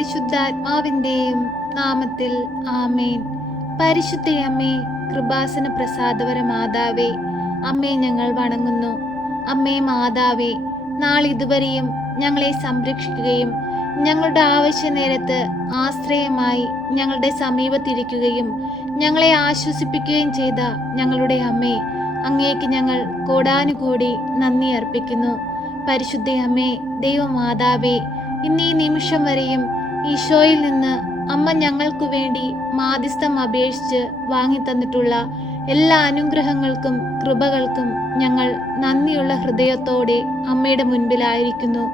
പരിശുദ്ധാത്മാവിന്റെയും നാമത്തിൽ ആമേൻ. പരിശുദ്ധയമ്മേ കൃപാസന പ്രസാദവര മാതാവേ അമ്മേ ഞങ്ങൾ വണങ്ങുന്നു. അമ്മേ മാതാവേ നാളിതുവരെയും ഞങ്ങളെ സംരക്ഷിക്കുകയും ഞങ്ങളുടെ ആവശ്യ നേരത്ത് ആശ്രയമായി ഞങ്ങളുടെ സമീപത്തിരിക്കുകയും ഞങ്ങളെ ആശ്വസിപ്പിക്കുകയും ചെയ്ത ഞങ്ങളുടെ അമ്മേ അങ്ങേക്ക് ഞങ്ങൾ കോടാനുകൂടി നന്ദി അർപ്പിക്കുന്നു. പരിശുദ്ധ അമ്മേ ദൈവമാതാവേ ഇന്നീ നിമിഷം വരെയും ഈശോയിൽ നിന്ന് അമ്മ ഞങ്ങൾക്കു വേണ്ടി മാധ്യസ്ഥം അപേക്ഷിച്ച് വാങ്ങിത്തന്നിട്ടുള്ള എല്ലാ അനുഗ്രഹങ്ങൾക്കും കൃപകൾക്കും ഞങ്ങൾ നന്ദിയുള്ള ഹൃദയത്തോടെ അമ്മയുടെ മുൻപിലായിരിക്കുന്നു.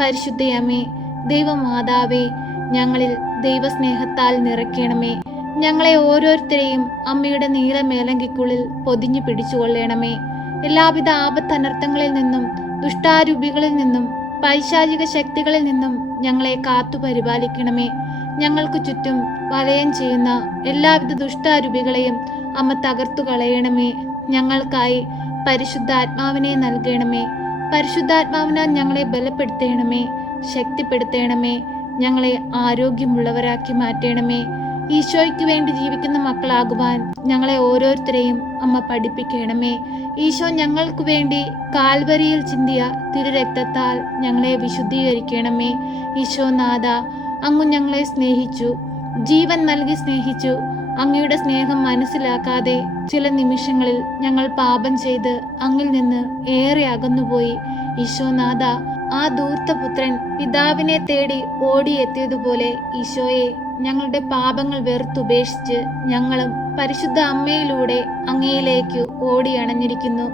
പരിശുദ്ധയമ്മേ ദൈവമാതാവേ ഞങ്ങളിൽ ദൈവസ്നേഹത്താൽ നിറയ്ക്കണമേ. ഞങ്ങളെ ഓരോരുത്തരെയും അമ്മയുടെ നീലമേലങ്കിക്കുള്ളിൽ പൊതിഞ്ഞു പിടിച്ചുകൊള്ളണമേ. എല്ലാവിധ ആപത്തനർത്ഥങ്ങളിൽ നിന്നും ദുഷ്ടാരൂപികളിൽ നിന്നും പൈശാചിക ശക്തികളിൽ നിന്നും ഞങ്ങളെ കാത്തു പരിപാലിക്കണമേ. ഞങ്ങൾക്ക് ചുറ്റും വലയം ചെയ്യുന്ന എല്ലാവിധ ദുഷ്ടാരൂപികളെയും അമ്മ തകർത്തു കളയണമേ. ഞങ്ങൾക്കായി പരിശുദ്ധാത്മാവിനെ നൽകണമേ. പരിശുദ്ധാത്മാവിനാൽ ഞങ്ങളെ ബലപ്പെടുത്തണമേ. ശക്തിപ്പെടുത്തണമേ. ഞങ്ങളെ ആരോഗ്യമുള്ളവരാക്കി മാറ്റണമേ. ഈശോയ്ക്ക് വേണ്ടി ജീവിക്കുന്ന മക്കളാകുവാൻ ഞങ്ങളെ ഓരോരുത്തരെയും അമ്മ പഠിപ്പിക്കണമേ. ഈശോ ഞങ്ങൾക്ക് വേണ്ടി കാൽവരിയിൽ ചിന്തിയ തിരുരക്തത്താൽ ഞങ്ങളെ വിശുദ്ധീകരിക്കണമേ. ഈശോ നാഥ അങ്ങു ഞങ്ങളെ സ്നേഹിച്ചു. ജീവൻ നൽകി സ്നേഹിച്ചു. അങ്ങയുടെ സ്നേഹം മനസ്സിലാക്കാതെ ചില നിമിഷങ്ങളിൽ ഞങ്ങൾ പാപം ചെയ്ത് അങ്ങിൽ നിന്ന് ഏറെ അകന്നുപോയി. ഈശോനാഥ ആ ധൂർത്തപുത്രൻ പിതാവിനെ തേടി ഓടിയെത്തിയതുപോലെ ഈശോയെ ഞങ്ങളുടെ പാപങ്ങൾ വെറുത്തുപേക്ഷിച്ച് ഞങ്ങളും പരിശുദ്ധ അമ്മയിലൂടെ അങ്ങയിലേക്ക് ഓടി അണഞ്ഞിരിക്കുന്നു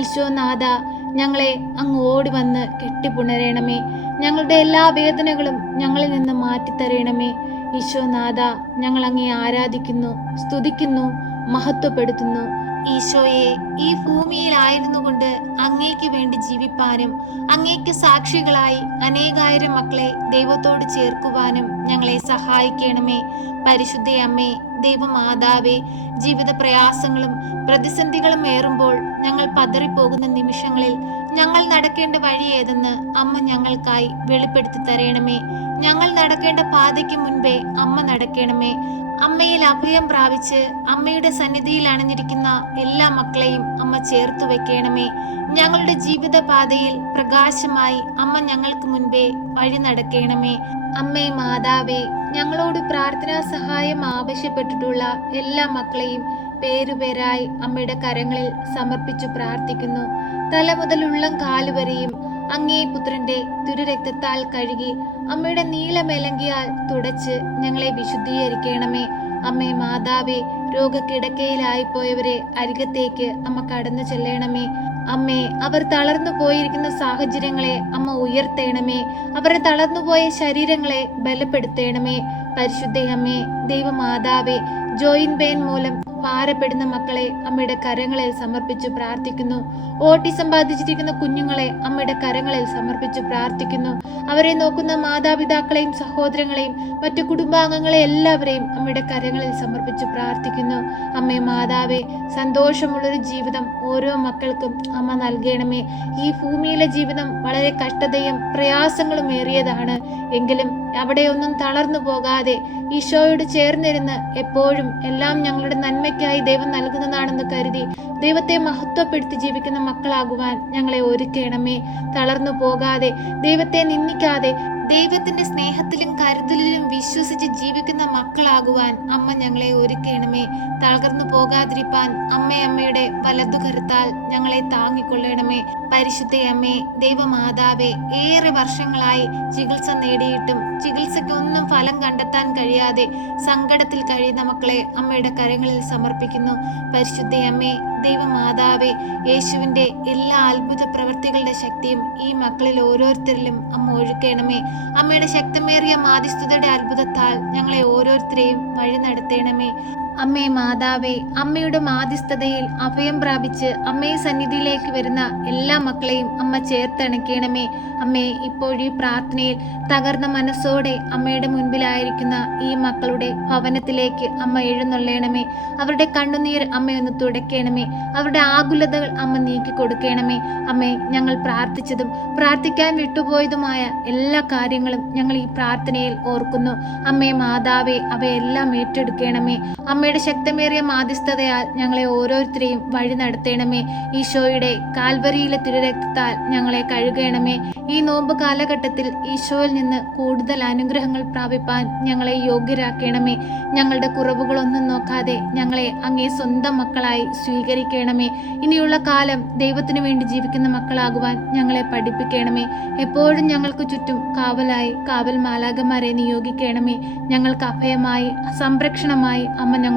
ഈശോനാഥ ഞങ്ങളെ അങ്ങ് ഓടി വന്ന് കെട്ടിപ്പുണരണമേ. ഞങ്ങളുടെ എല്ലാ വേദനകളും ഞങ്ങളിൽ നിന്ന് മാറ്റിത്തരണമേ. ഈശോനാഥ ഞങ്ങൾ അങ്ങേ ആരാധിക്കുന്നു സ്തുതിക്കുന്നു മഹത്വപ്പെടുത്തുന്നു. ഈശോയെ ഈ ഭൂമിയിലായിരുന്നു കൊണ്ട് അങ്ങേക്ക് വേണ്ടി ജീവിപ്പാനും അങ്ങേക്ക് സാക്ഷികളായി അനേകായിരം മക്കളെ ദൈവത്തോട് ചേർക്കുവാനും ഞങ്ങളെ സഹായിക്കണമേ. പരിശുദ്ധ അമ്മേ ദൈവമാതാവേ ജീവിത പ്രയാസങ്ങളും പ്രതിസന്ധികളും ഏറുമ്പോൾ ഞങ്ങൾ പതറിപ്പോകുന്ന നിമിഷങ്ങളിൽ ഞങ്ങൾ നടക്കേണ്ട വഴി ഏതെന്ന് അമ്മ ഞങ്ങൾക്കായി വെളിപ്പെടുത്തി തരണമേ. ഞങ്ങൾ നടക്കേണ്ട പാതയ്ക്ക് മുൻപേ അമ്മ നടക്കണമേ. അമ്മയിൽ അഭയം പ്രാപിച്ച് അമ്മയുടെ സന്നിധിയിൽ അണിഞ്ഞിരിക്കുന്ന എല്ലാ മക്കളെയും അമ്മ ചേർത്തു വെക്കണമേ. ഞങ്ങളുടെ ജീവിതപാതയിൽ പ്രകാശമായി അമ്മ ഞങ്ങൾക്ക് മുൻപേ വഴി നടക്കണമേ. അമ്മേ മാതാവേ ഞങ്ങളോട് പ്രാർത്ഥനാ സഹായം ആവശ്യപ്പെട്ടിട്ടുള്ള എല്ലാ മക്കളെയും പേരുപേരായി അമ്മയുടെ കരങ്ങളിൽ സമർപ്പിച്ചു പ്രാർത്ഥിക്കുന്നു. തല മുതൽ ഉള്ളം കാലുവരെയും അങ്ങേ പുത്രന്റെ തിരുരക്തത്താൽ കഴുകി അമ്മയുടെ നീലമേലങ്കിയാൽ തുടച്ച് ഞങ്ങളെ വിശുദ്ധീകരിക്കണമേ. അമ്മേ മാതാവേ രോഗക്കിടക്കയിലായിപ്പോയവരെ അരികത്തേക്ക് അമ്മ കടന്നു ചെല്ലണമേ. അമ്മേ അവർ തളർന്നു പോയിരിക്കുന്ന സാഹചര്യങ്ങളെ അമ്മ ഉയർത്തേണമേ. അവരെ തളർന്നുപോയ ശരീരങ്ങളെ ബലപ്പെടുത്തേണമേ. പരിശുദ്ധ അമ്മേ ദൈവമാതാവേ ജോയിൻ പെയിൻ മൂലം ഭാരപ്പെടുന്ന മക്കളെ അമ്മയുടെ കരങ്ങളിൽ സമർപ്പിച്ചു പ്രാർത്ഥിക്കുന്നു. ഓട്ടിസം ബാധിച്ചിരിക്കുന്ന കുഞ്ഞുങ്ങളെ അമ്മയുടെ കരങ്ങളിൽ സമർപ്പിച്ചു പ്രാർത്ഥിക്കുന്നു. അവരെ നോക്കുന്ന മാതാപിതാക്കളെയും സഹോദരങ്ങളെയും മറ്റു കുടുംബാംഗങ്ങളെ എല്ലാവരെയും അമ്മയുടെ കരങ്ങളിൽ സമർപ്പിച്ചു പ്രാർത്ഥിക്കുന്നു. അമ്മേ മാതാവേ സന്തോഷമുള്ളൊരു ജീവിതം ഓരോ മക്കൾക്കും അമ്മ നൽകണമേ. ഈ ഭൂമിയിലെ ജീവിതം വളരെ കഷ്ടതയും പ്രയാസങ്ങളും ഏറിയതാണ്. എങ്കിലും അവിടെയൊന്നും തളർന്നു പോകാതെ ഈശോയോട് ചേർന്നിരുന്ന് എപ്പോഴും എല്ലാം ഞങ്ങളുടെ നന്മയ്ക്കായി ദൈവം നൽകുന്നതാണെന്ന് കരുതി ദൈവത്തെ മഹത്വപ്പെടുത്തി ജീവിക്കുന്ന മക്കളാകുവാൻ ഞങ്ങളെ ഒരുക്കണമേ. തളർന്നു പോകാതെ ദൈവത്തെ നിന്ദിക്കാതെ ദൈവത്തിന്റെ സ്നേഹത്തിലും കരുതലിലും വിശ്വസിച്ച് ജീവിക്കുന്ന മക്കളാകുവാൻ അമ്മ ഞങ്ങളെ ഒരുക്കണമേ. തളർന്നു പോകാതിരിപ്പാൻ അമ്മയമ്മയുടെ വലതു കരുത്താൽ ഞങ്ങളെ താങ്ങിക്കൊള്ളണമേ. പരിശുദ്ധയമ്മേ ദൈവമാതാവേ ഏറെ വർഷങ്ങളായി ചികിത്സ നേടിയിട്ടും ചികിത്സയ്ക്കൊന്നും ഫലം കണ്ടെത്താൻ കഴിയാതെ സങ്കടത്തിൽ കഴിയുന്ന മക്കളെ അമ്മയുടെ കരങ്ങളിൽ സമർപ്പിക്കുന്നു. പരിശുദ്ധ അമ്മേ ദൈവമാതാവേ യേശുവിന്റെ എല്ലാ അത്ഭുത പ്രവൃത്തികളുടെ ശക്തിയും ഈ മക്കളിൽ ഓരോരുത്തരിലും അമ്മ ഒഴുക്കണമേ. അമ്മയുടെ ശക്തമേറിയ മാധ്യസ്ഥതയുടെ അത്ഭുതത്താൽ ഞങ്ങളെ ഓരോരുത്തരെയും വഴി നടത്തണമേ. അമ്മേ മാതാവേ അമ്മയുടെ മാധ്യസ്ഥതയിൽ അഭയം പ്രാപിച്ച് അമ്മയെ സന്നിധിയിലേക്ക് വരുന്ന എല്ലാ മക്കളെയും അമ്മ ചേർത്തിണക്കണമേ. അമ്മേ ഇപ്പോഴീ പ്രാർത്ഥനയിൽ തകർന്ന മനസ്സോടെ അമ്മയുടെ മുൻപിലായിരിക്കുന്ന ഈ മക്കളുടെ ഭവനത്തിലേക്ക് അമ്മ എഴുന്നള്ളയണമേ അവരുടെ കണ്ണുനീർ അമ്മയൊന്ന് തുടയ്ക്കണമേ അവരുടെ ആകുലതകൾ അമ്മ നീക്കി കൊടുക്കണമേ. അമ്മേ ഞങ്ങൾ പ്രാർത്ഥിച്ചതും പ്രാർത്ഥിക്കാൻ വിട്ടുപോയതുമായ എല്ലാ കാര്യങ്ങളും ഞങ്ങൾ ഈ പ്രാർത്ഥനയിൽ ഓർക്കുന്നു. അമ്മേ മാതാവേ അവയെല്ലാം ഏറ്റെടുക്കണമേ. അമ്മയുടെ ശക്തമേറിയ മാധ്യസ്ഥതയാൽ ഞങ്ങളെ ഓരോരുത്തരെയും വഴി നടത്തണമേ. ഈശോയുടെ കാൽവരിയിലെ തിരുരക്തത്താൽ ഞങ്ങളെ കഴുകണമേ. ഈ നോമ്പ് കാലഘട്ടത്തിൽ ഈശോയിൽ നിന്ന് കൂടുതൽ അനുഗ്രഹങ്ങൾ പ്രാപിപ്പാൻ ഞങ്ങളെ യോഗ്യരാക്കണമേ. ഞങ്ങളുടെ കുറവുകളൊന്നും നോക്കാതെ ഞങ്ങളെ അങ്ങേ സ്വന്തം മക്കളായി സ്വീകരിക്കണമേ. ഇനിയുള്ള കാലം ദൈവത്തിനു വേണ്ടി ജീവിക്കുന്ന മക്കളാകുവാൻ ഞങ്ങളെ പഠിപ്പിക്കണമേ. എപ്പോഴും ഞങ്ങൾക്ക് ചുറ്റും കാവലായി കാവൽ മാലാകന്മാരെ നിയോഗിക്കണമേ. ഞങ്ങൾക്ക് അഭയമായി സംരക്ഷണമായി അമ്മ